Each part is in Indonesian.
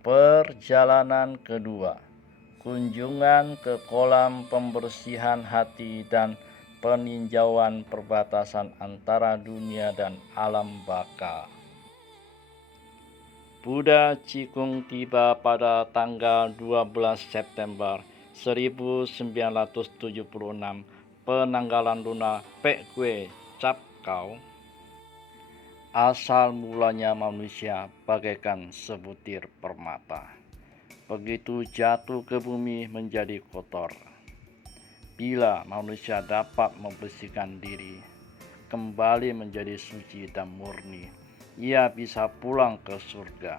Perjalanan kedua, kunjungan ke kolam pembersihan hati dan peninjauan perbatasan antara dunia dan alam baka. Buddha Cikung tiba pada tanggal 12 September 1976 penanggalan lunar Pekwe Cap Kau. Asal mulanya manusia bagaikan sebutir permata. Begitu jatuh ke bumi menjadi kotor. Bila manusia dapat membersihkan diri, kembali menjadi suci dan murni, ia bisa pulang ke surga.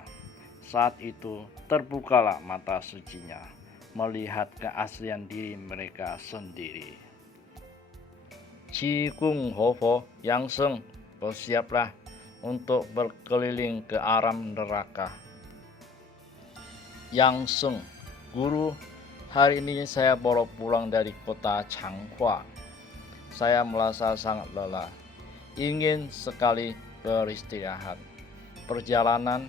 Saat itu terbukalah mata sucinya, melihat keaslian diri mereka sendiri. Cikung Hofo Yang Seng, bersiaplah untuk berkeliling ke alam neraka. Yang Seng, guru, hari ini saya baru pulang dari kota Changhua. Saya merasa sangat lelah, ingin sekali beristirahat. Perjalanan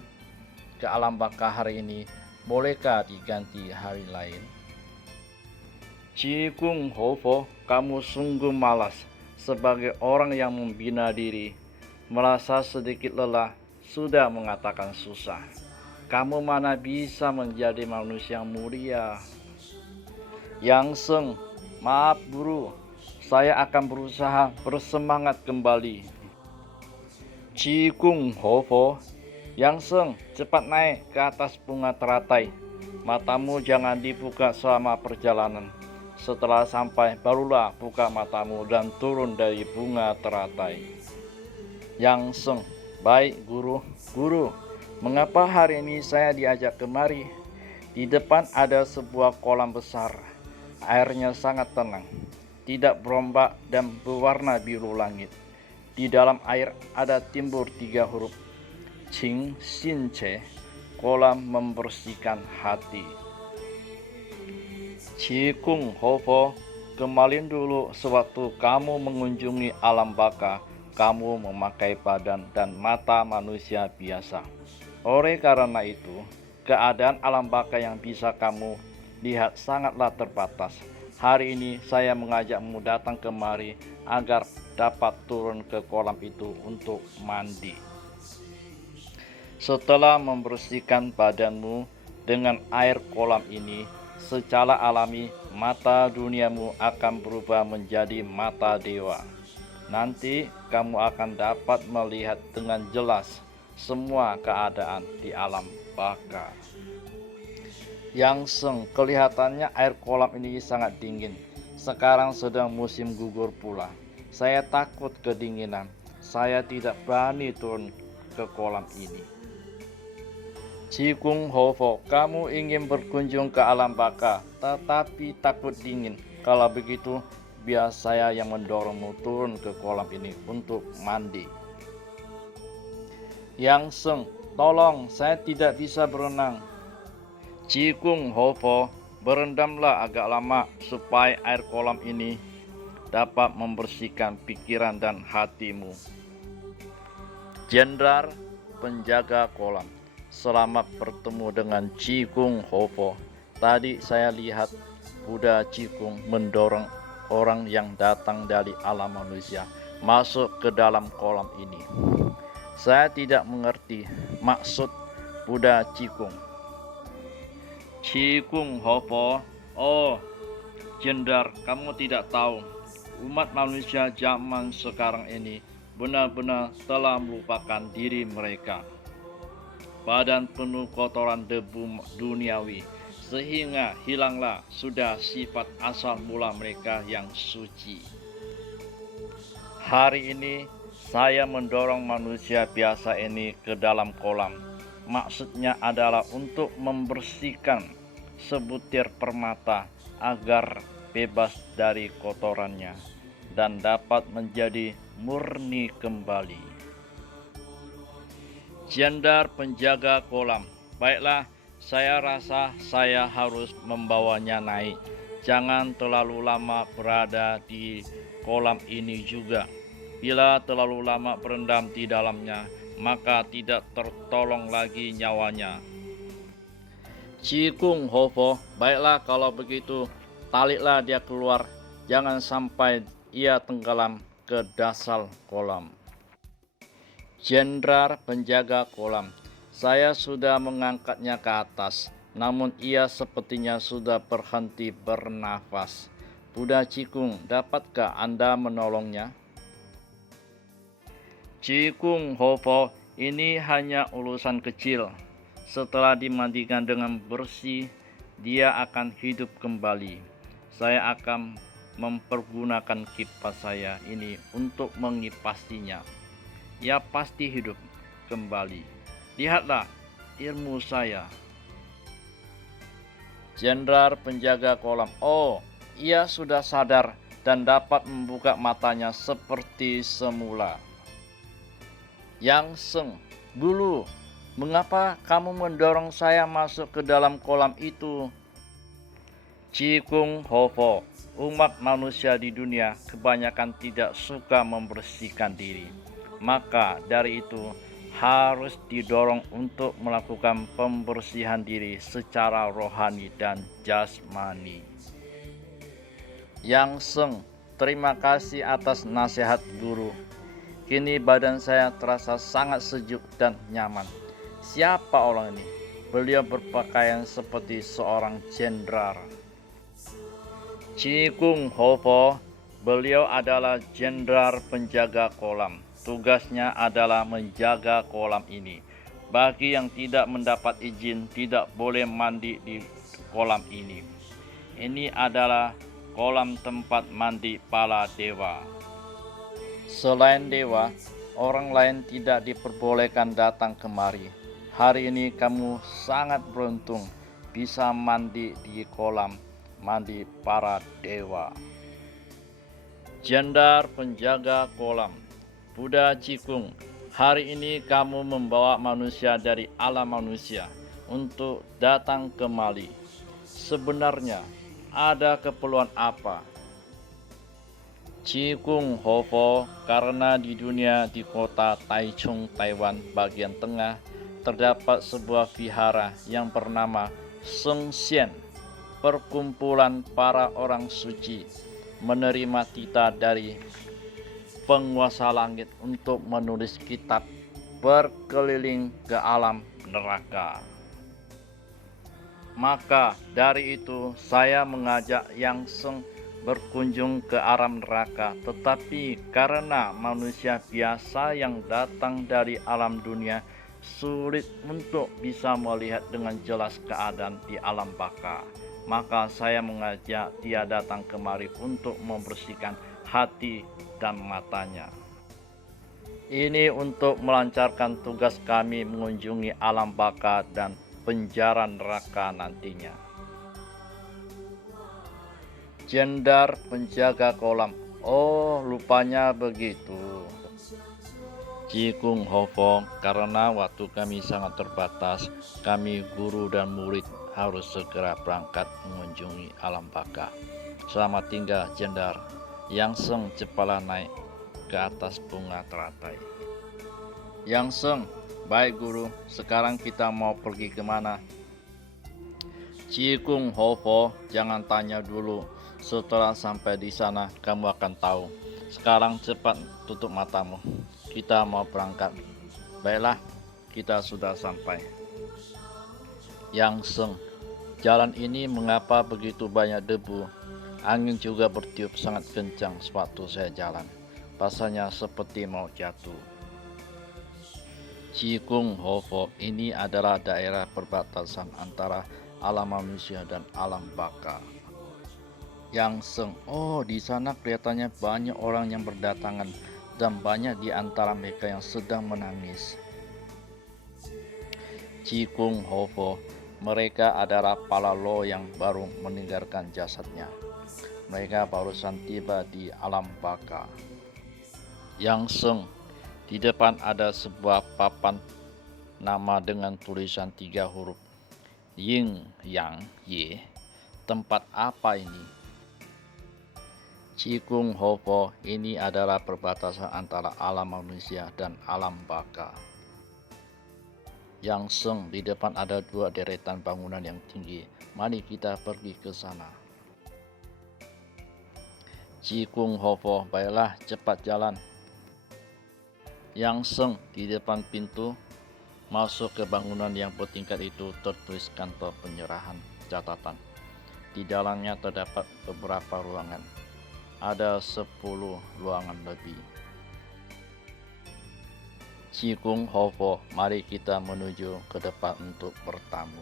ke alam baka hari ini bolehkah diganti hari lain? Cikung Hofo, kamu sungguh malas. Sebagai orang yang membina diri, merasa sedikit lelah, sudah mengatakan susah. Kamu mana bisa menjadi manusia mulia? Yang Seng, maaf guru, saya akan berusaha bersemangat kembali. Cikung Hofo, Yang Seng, cepat naik ke atas bunga teratai. Matamu jangan dibuka selama perjalanan. Setelah sampai, barulah buka matamu dan turun dari bunga teratai. Yang Seng, baik guru. Guru, mengapa hari ini saya diajak kemari? Di depan ada sebuah kolam besar. Airnya sangat tenang, tidak berombak dan berwarna biru langit. Di dalam air ada timbul 3 huruf, Qing Xin Che, kolam membersihkan hati. Cikung Hofo, kemarin dulu sewaktu kamu mengunjungi alam baka, kamu memakai badan dan mata manusia biasa. Oleh karena itu, keadaan alam baka yang bisa kamu lihat sangatlah terbatas. Hari ini saya mengajakmu datang kemari agar dapat turun ke kolam itu untuk mandi. Setelah membersihkan badanmu dengan air kolam ini, secara alami mata duniamu akan berubah menjadi mata dewa. Nanti kamu akan dapat melihat dengan jelas semua keadaan di alam baka. Yang Seng, kelihatannya air kolam ini sangat dingin. Sekarang sedang musim gugur pula. Saya takut kedinginan. Saya tidak berani turun ke kolam ini. Cikung Hofo, kamu ingin berkunjung ke alam baka, tetapi takut dingin. Kalau begitu, biar saya yang mendorongmu turun ke kolam ini untuk mandi. Yang Seng, tolong, saya tidak bisa berenang. Cikung Hofo, berendamlah agak lama supaya air kolam ini dapat membersihkan pikiran dan hatimu. Jenderal penjaga kolam, selamat bertemu dengan Cikung Hofo. Tadi saya lihat Buddha Cikung mendorong orang yang datang dari alam manusia masuk ke dalam kolam ini. Saya tidak mengerti maksud Buddha Cikung. Cikung Hofo, oh Jenderal, kamu tidak tahu, umat manusia zaman sekarang ini benar-benar telah melupakan diri mereka. Badan penuh kotoran debu duniawi, sehingga hilanglah sudah sifat asal mula mereka yang suci. Hari ini saya mendorong manusia biasa ini ke dalam kolam. Maksudnya adalah untuk membersihkan sebutir permata agar bebas dari kotorannya dan dapat menjadi murni kembali. Jenderal penjaga kolam, baiklah, saya rasa saya harus membawanya naik. Jangan terlalu lama berada di kolam ini juga. Bila terlalu lama berendam di dalamnya, maka tidak tertolong lagi nyawanya. Cikung Hovo, baiklah kalau begitu, tariklah dia keluar, jangan sampai ia tenggelam ke dasar kolam. Jenderal penjaga kolam, saya sudah mengangkatnya ke atas, namun ia sepertinya sudah berhenti bernafas. Buddha Cikung, dapatkah Anda menolongnya? Cikung Hovo, ini hanya urusan kecil. Setelah dimandikan dengan bersih, dia akan hidup kembali. Saya akan mempergunakan kipas saya ini untuk mengipasinya. Ia pasti hidup kembali. Lihatlah ilmu saya. Jenderal penjaga kolam, oh, ia sudah sadar dan dapat membuka matanya seperti semula. Yang Seng, dulu, mengapa kamu mendorong saya masuk ke dalam kolam itu? Cikung Hovo, umat manusia di dunia kebanyakan tidak suka membersihkan diri. Maka dari itu harus didorong untuk melakukan pembersihan diri secara rohani dan jasmani. Yang Seng, terima kasih atas nasihat guru. Kini badan saya terasa sangat sejuk dan nyaman. Siapa orang ini? Beliau berpakaian seperti seorang jenderal. Cikung Hovo, beliau adalah jenderal penjaga kolam. Tugasnya adalah menjaga kolam ini. Bagi yang tidak mendapat izin, tidak boleh mandi di kolam ini. Ini adalah kolam tempat mandi para dewa. Selain dewa, orang lain tidak diperbolehkan datang kemari. Hari ini kamu sangat beruntung bisa mandi di kolam mandi para dewa. Jenderal penjaga kolam, Buddha Cikung, hari ini kamu membawa manusia dari alam manusia untuk datang kemari. Sebenarnya ada keperluan apa? Cikung Hovo, karena di dunia di kota Taichung, Taiwan bagian tengah, terdapat sebuah vihara yang bernama Seng Xian, perkumpulan para orang suci, menerima titah dari penguasa langit untuk menulis kitab berkeliling ke alam neraka. Maka dari itu saya mengajak Yang Seng berkunjung ke alam neraka, tetapi karena manusia biasa yang datang dari alam dunia sulit untuk bisa melihat dengan jelas keadaan di alam baka, maka saya mengajak dia datang kemari untuk membersihkan hati dan matanya. Ini untuk melancarkan tugas kami mengunjungi alam baka dan penjara neraka nantinya. Jenderal penjaga kolam, oh rupanya begitu. Cikung Hovo, karena waktu kami sangat terbatas, kami guru dan murid harus segera berangkat mengunjungi alam baka. Selamat tinggal jenderal. Yang Seng cepat naik ke atas bunga teratai. Yang Seng, baik guru, sekarang kita mau pergi kemana? Cikung Hovo, jangan tanya dulu. Setelah sampai di sana, kamu akan tahu. Sekarang cepat tutup matamu. Kita mau berangkat. Baiklah, kita sudah sampai. Yang Seng, jalan ini mengapa begitu banyak debu? Angin juga bertiup sangat kencang sewaktu saya jalan. Rasanya seperti mau jatuh. Cikung Hovo, ini adalah daerah perbatasan antara alam manusia dan alam baka. Yang Seng, oh di sana kelihatannya banyak orang yang berdatangan dan banyak di antara mereka yang sedang menangis. Cikung Hovo, mereka adalah para lo yang baru meninggalkan jasadnya. Mereka barusan tiba di alam baka. Yang Seng, di depan ada sebuah papan nama dengan tulisan 3 huruf. Yin, Yang, Ye. Tempat apa ini? Cikung Hovo, ini adalah perbatasan antara alam manusia dan alam baka. Yang Seng, di depan ada 2 deretan bangunan yang tinggi. Mari kita pergi ke sana. Cikung Hofo, baiklah cepat jalan. Yang Seng, di depan pintu masuk ke bangunan yang bertingkat itu tertulis kantor penyerahan catatan. Di dalamnya terdapat beberapa ruangan. Ada 10 ruangan lebih. Cikung Hofo, mari kita menuju ke depan untuk bertamu.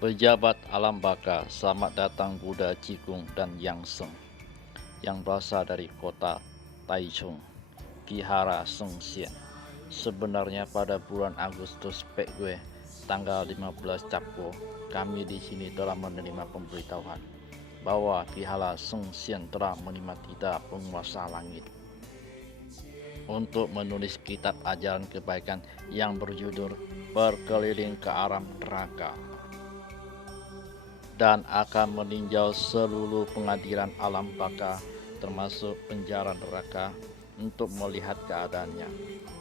Pejabat alam baka, selamat datang Buddha Cikung dan Yang Seng yang berasal dari kota Taichung, Vihara Sengxian. Sebenarnya pada bulan Agustus Pekgue, tanggal 15 Capo, kami di sini telah menerima pemberitahuan bahwa Vihara Sengxian telah menerima titah penguasa langit untuk menulis kitab ajaran kebaikan yang berjudul Berkeliling ke Alam Neraka, dan akan meninjau seluruh pengadilan alam baka termasuk penjara neraka untuk melihat keadaannya,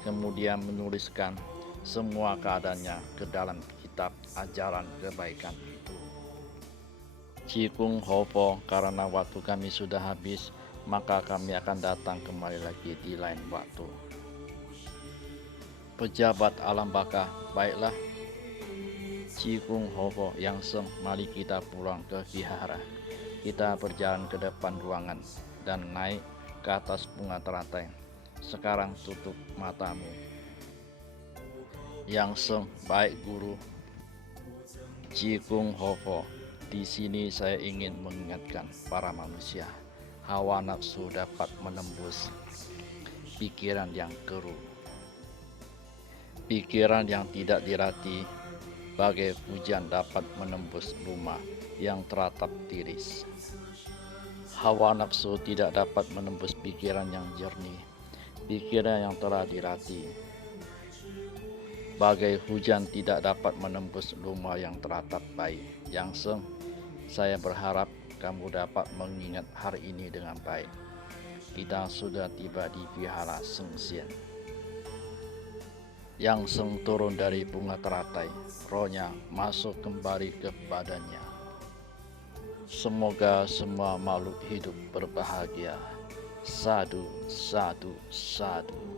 kemudian menuliskan semua keadaannya ke dalam kitab ajaran kebaikan itu. Cikung Hofo, karena waktu kami sudah habis, maka kami akan datang kembali lagi di lain waktu. Pejabat alam baka, baiklah. Cikung Hofo, Yang Seng, mari kita pulang ke vihara. Kita berjalan ke depan ruangan dan naik ke atas bunga teratai. Sekarang tutup matamu. Yang Seng, baik guru. Cikung Hofo, di sini saya ingin mengingatkan para manusia, hawa nafsu dapat menembus pikiran yang keruh. Pikiran yang tidak dirati bagai hujan dapat menembus rumah yang teratap tiris. Hawa nafsu tidak dapat menembus pikiran yang jernih, pikiran yang telah dirati. Bagai hujan tidak dapat menembus rumah yang teratap baik. Yang Seng, saya berharap kamu dapat mengingat hari ini dengan baik. Kita sudah tiba di Vihara Sengxian. Yang Seng turun dari bunga teratai, rohnya masuk kembali ke badannya. Semoga semua makhluk hidup berbahagia. Sadu, sadu, sadu.